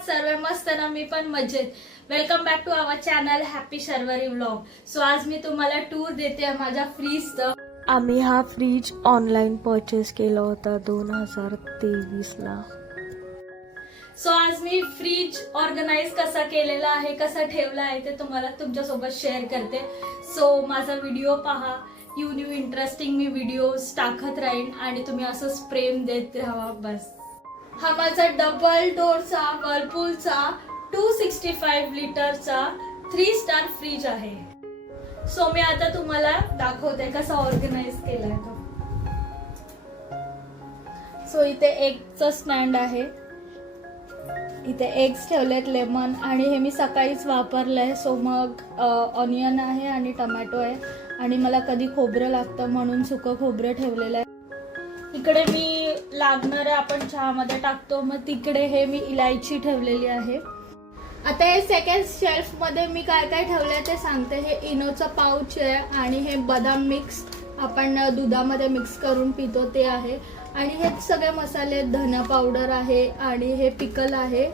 आहात सर्व? मस्त ना? मी पण मजेत. Welcome back to our channel happy Sharvari vlog. So आज मी तुम्हाला टूर देते माझ्या फ्रीजचं. आम्ही हा फ्रीज ऑनलाईन परचेस केला होता 2023 ला. सो आज मी फ्रीज ऑर्गनाइज कसा केलेला आहे, कसा ठेवला आहे ते तुम्हाला तुमच्यासोबत शेअर करते. सो माझा व्हिडिओ पहा. न्यू इंटरेस्टिंग मी व्हिडिओज टाकत राहीन आणि तुम्ही असंच प्रेम देत राहा बस. हा माझा डबल डोअरचा वर्लपूलचा 265 लिटरचा 3 स्टार फ्रीज आहे. सो मी आता तुम्हाला दाखवते कसा ऑर्गनाइज केलाय तो. सो इथे एगचं स्टँड आहे, इथे एग्स ठेवलेत, लेमन, आणि हे मी सकाळीच वापरलंय. सो मग ऑनियन आहे आणि टमॅटो आहे आणि मला कधी खोबरं लागतं म्हणून सुकं खोबरं ठेवलेलं आहे. इकडे मी लागणारे आपण चहामध्ये टाकतो, मग तिकडे हे मी इलायची ठेवलेली आहे. आता हे सेकंड शेल्फ मध्ये मी काय काय ठेवलंय ते सांगते. हे इनोचा पाऊच आहे आणि हे बदाम मिक्स आपण दुधामध्ये मिक्स करून पितो ते आहे. आणि हे सगळे मसाले, धना पावडर आहे आणि हे पिकल आहे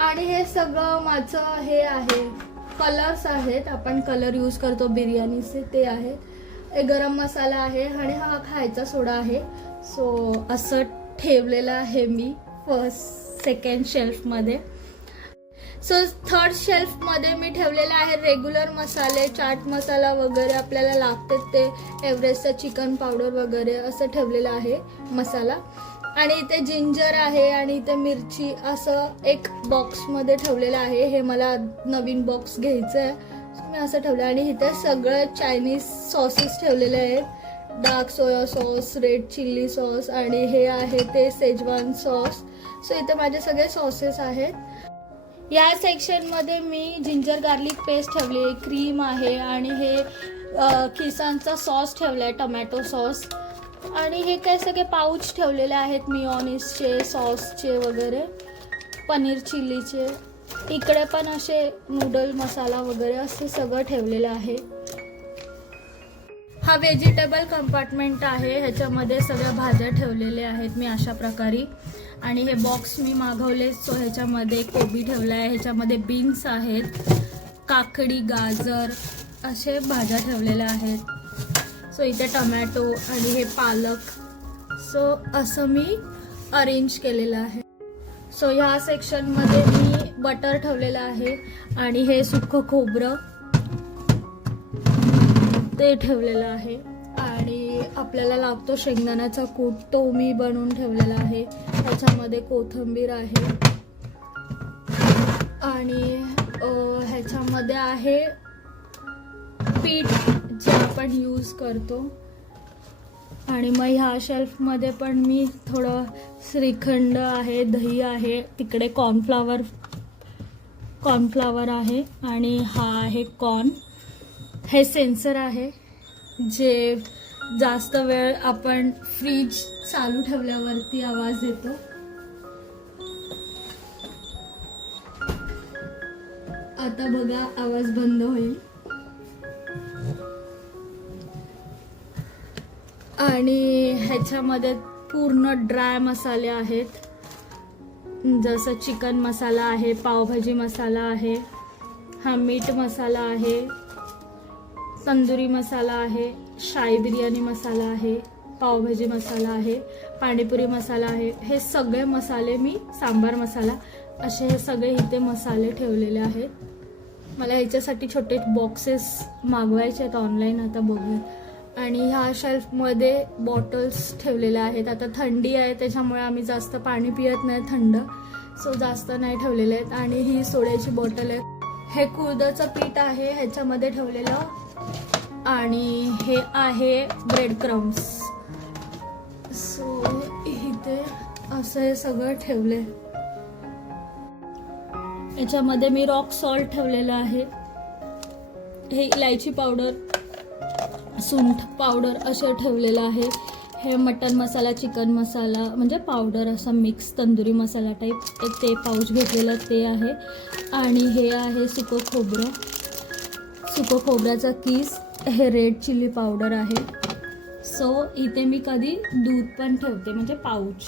आणि हे सगळं माझं हे आहे, कलर्स आहेत, आपण कलर यूज करतो बिर्याणीचे ते आहेत. हे गरम मसाला आहे आणि हा खायचा सोडा आहे. सो असं ठेवलेलं आहे मी फर्स्ट सेकंड शेल्फमध्ये. सो थर्ड शेल्फमध्ये मी ठेवलेले आहे रेग्युलर मसाले, चाट मसाला वगैरे आपल्याला लागते ते, एव्हरेस्टचा चिकन पावडर वगैरे असं ठेवलेलं आहे मसाला. आणि इथे जिंजर आहे आणि इथे मिरची असं एक बॉक्समध्ये ठेवलेलं आहे. हे मला नवीन बॉक्स घ्यायचं आहे, मी असं ठेवलं. आणि इथे सगळं चायनीज सॉसेस ठेवलेले आहेत, dark soya sauce, red chilli sauce आणि हे आहे ते शेजवान सॉस. सो इथे माझे सगळे सॉसेस आहेत. या सेक्शनमध्ये मी जिंजर गार्लिक पेस्ट ठेवली, क्रीम आहे आणि हे किसानचा सॉस ठेवला आहे, टमॅटो सॉस. आणि हे काय सगळे पाऊच ठेवलेले आहेत, मिओनिसचे, सॉसचे वगैरे, पनीर चिल्लीचे. इकडे पण असे नूडल मसाला वगैरे असे सगळं ठेवलेलं आहे. हा व्हेजिटेबल कंपार्टमेंट आहे, ह्याच्यामध्ये सगळ्या भाज्या ठेवलेल्या आहेत मी अशा प्रकारे. आणि हे बॉक्स मी मागवले. सो ह्याच्यामध्ये कोबी ठेवला आहे, ह्याच्यामध्ये बीन्स आहेत, काकडी, गाजर असे भाज्या ठेवलेल्या आहेत. सो इथे टमॅटो आणि हे पालक. सो असं मी अरेंज केलेलं आहे. सो ह्या सेक्शनमध्ये मी बटर ठेवलेलं आहे आणि हे सुकं खोबरं ते ठेवलेलं आहे. आणि आपल्याला लागतो शेंगदाण्याचा कूट, तो मी बनवून ठेवलेला आहे. ह्याच्यामध्ये कोथिंबीर आहे आणि ह्याच्यामध्ये आहे पीठ जे आपण यूज करतो. आणि मग ह्या शेल्फमध्ये पण मी थोडं श्रीखंड आहे, दही आहे, तिकडे कॉर्नफ्लावर आहे आणि हा आहे कॉर्न. हे सेन्सर आहे जे जास्त वेळ आपण फ्रीज चालू ठेवल्यावरती आवाज येतो. आता बघा आवाज बंद होईल. आणि ह्याच्यामध्ये पूर्ण ड्राय मसाले आहेत, जसं चिकन मसाला आहे, पावभाजी मसाला आहे, हा मीठ मसाला आहे, तंदुरी मसाला आहे, शाही बिर्याणी मसाला आहे, पावभाजी मसाला आहे, पाणीपुरी मसाला आहे. हे सगळे मसाले मी, सांबार मसाला, असे हे सगळे इथे मसाले ठेवलेले आहेत. मला ह्याच्यासाठी छोटे बॉक्सेस मागवायचे आहेत ऑनलाईन, आता बघूया. आणि ह्या शेल्फमध्ये बॉटल्स ठेवलेल्या आहेत. आता थंडी आहे त्याच्यामुळे आम्ही जास्त पाणी पित नाही थंड, सो जास्त नाही ठेवलेले आहेत. आणि ही सोड्याची बॉटल आहे. हे कुळदाचं पीठ आहे ह्याच्यामध्ये ठेवलेलं. आणि हे आहे ब्रेड क्रम्स. सो इथे असं हे सगळं ठेवले. याच्यामध्ये मी रॉक सॉल्ट ठेवलेलं आहे. हे इलायची पावडर, सुंठ पावडर असं ठेवलेलं आहे. हे मटन मसाला, चिकन मसाला म्हणजे पावडर असं मिक्स, तंदुरी मसाला टाईप एक ते पाऊच घेतलेलं ते आहे. आणि हे आहे सुकं खोबरं, सुकं खोबऱ्याचा किस. हे रेड चिल्ली पावडर आहे. सो इथे मी कधी दूध पण ठेवते, म्हणजे पाऊच.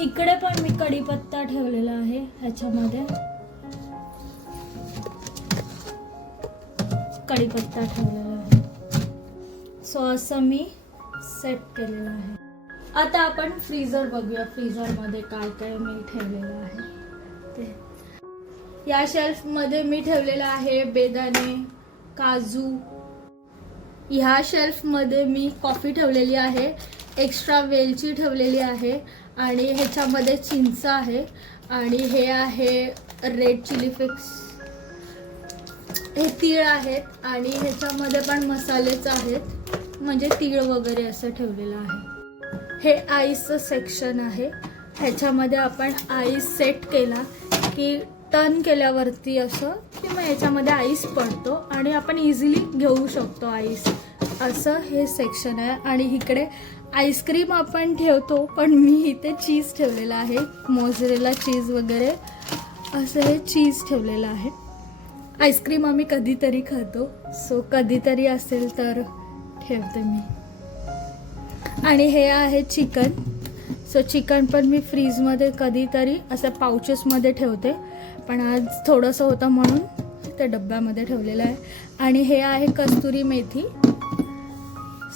इकडे पण मी कढीपत्ता ठेवलेला आहे ह्याच्यामध्ये. कढीपत्ता ठेवलेला आहे. सो असं मी सेट केलेलं आहे. आता आपण फ्रीझर बघूया. फ्रीझरमध्ये काय काय मी ठेवलेलं आहे ते. या शेल्फमध्ये मी ठेवलेलं आहे बेदाणे, काजू. ह्या शेल्फमध्ये मी कॉफी ठेवलेली आहे, एक्स्ट्रा वेलची ठेवलेली आहे आणि ह्याच्यामध्ये चिंच आहे आणि हे आहे रेड चिली फ्लेक्स. हे तीळ आहेत आणि ह्याच्यामध्ये पण मसालेच आहेत, म्हणजे तीळ वगैरे असं ठेवलेलं आहे. हे आईसचं सेक्शन आहे. ह्याच्यामध्ये आपण आईस सेट केला की टर्न केल्यावरती असं की मग ह्याच्यामध्ये आईस पडतो आणि आपण इझिली घेऊ शकतो आईस. असं हे सेक्शन आहे. आणि इकडे आईस्क्रीम आपण ठेवतो, पण मी इथे चीज ठेवलेलं आहे, मोझरेला चीज वगैरे असं हे चीज ठेवलेलं आहे. आईस्क्रीम आम्ही कधीतरी खातो, सो कधीतरी असेल तर ठेवते मी. आणि हे आहे चिकन. सो चिकन पण मी फ्रीजमध्ये कधीतरी असं पाउचेसमध्ये ठेवते, पण आज थोडंसं होतं म्हणून ते डब्यामध्ये ठेवलेलं आहे. आणि हे आहे कस्तुरी मेथी.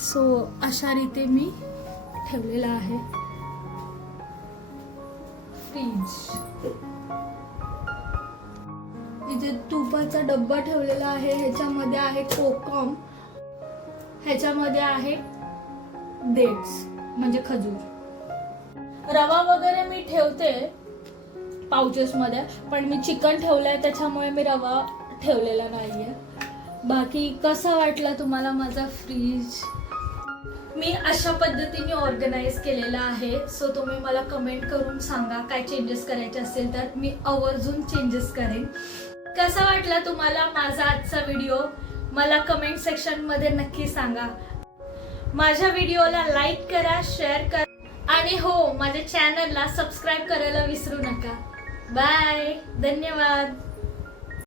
सो अशा रीते मी ठेवलेलं आहे फ्रीज. इथे तुपाचा डब्बा ठेवलेला आहे. ह्याच्यामध्ये आहे कोकम, ह्याच्यामध्ये आहे डेट्स म्हणजे खजूर. रवा वगैरे मी ठेवते पाउचेसमध्ये, पण मी चिकन ठेवलंय त्याच्यामुळे मी रवा ठेवलेला नाहीये. बाकी कसं वाटलं तुम्हाला माझा फ्रीज? मी अशा पद्धतीने ऑर्गनाइज केलेला आहे. सो तुम्ही मला कमेंट करून सांगा काय चेंजेस करायचे असेल तर मी आवर्जून चेंजेस करेन. कसा वाटला तुम्हाला माझा आजचा व्हिडिओ? मला कमेंट सेक्शनमध्ये नक्की सांगा. माझ्या व्हिडिओला लाईक करा, शेअर करा आणि हो, माझ्या चॅनलला सबस्क्राईब करायला विसरू नका. बाय, धन्यवाद.